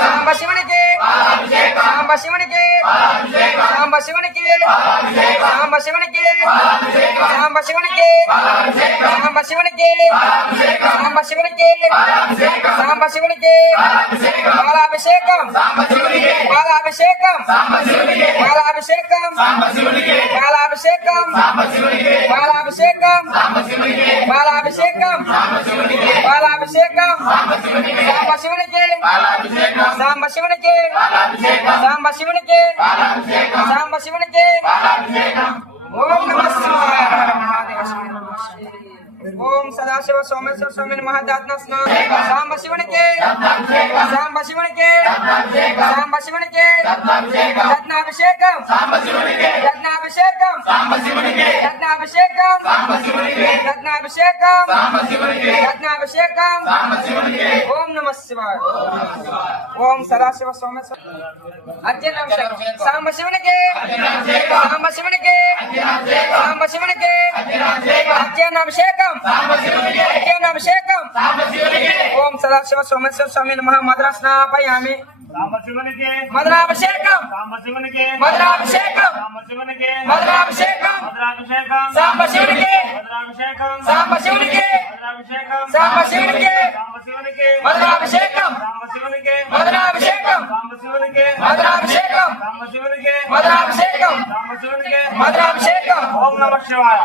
సాంబ శివునికి సాంబ శివునికి సాంబ శివునికి సాంబ శివునికి సాంబ శివునికి సాంబ శివునికి సాంబ శివునికి సాంబ శివునికి పాలాభిషేకం పాలాభిషేకం పాలాభిషేకం పాలాభిషేకం పాలాభిషేకం పాలాభిషేకం పాలాభిషేకం సాంబ శివునికి సాంబ శివునికి సాంబ శివునికి సాంబ శివునికి ఓం నమః శివాయ ఓం సదాశివ సోమేశ్వర స్వామి మహాదాత్మ సాంబ శివునికి సాంబ శివునికి సాంబ శివునికి రత్నాభిషేకం రత్నాభిషేకం రత్నాభిషేకం రత్నాభిషేకం రత్నాభిషేకం ఓం నమః శివాయ ఓం సదాశివ సోమేశ్వర అర్జునాభిషేకం సాంబ శివునికి సాంబ శివునికి సాంబ శివునికి అర్జునాభిషేకం అర్జునాభిషేకం ఓం సదాశివ సోమేశ్వర స్వామి నమః మద్రాస్నాపయామి మధురాభిషేకం మధురాభిషేకం మధురాభిషేకం సాంబ శివునికి సాంబ శివునికి సాంబ శివునికి మధురాభిషేకం మధురాభిషేకం మధురాభిషేకం మధురాభిషేకం మధురాభిషేకం ఓం నమః శివాయ.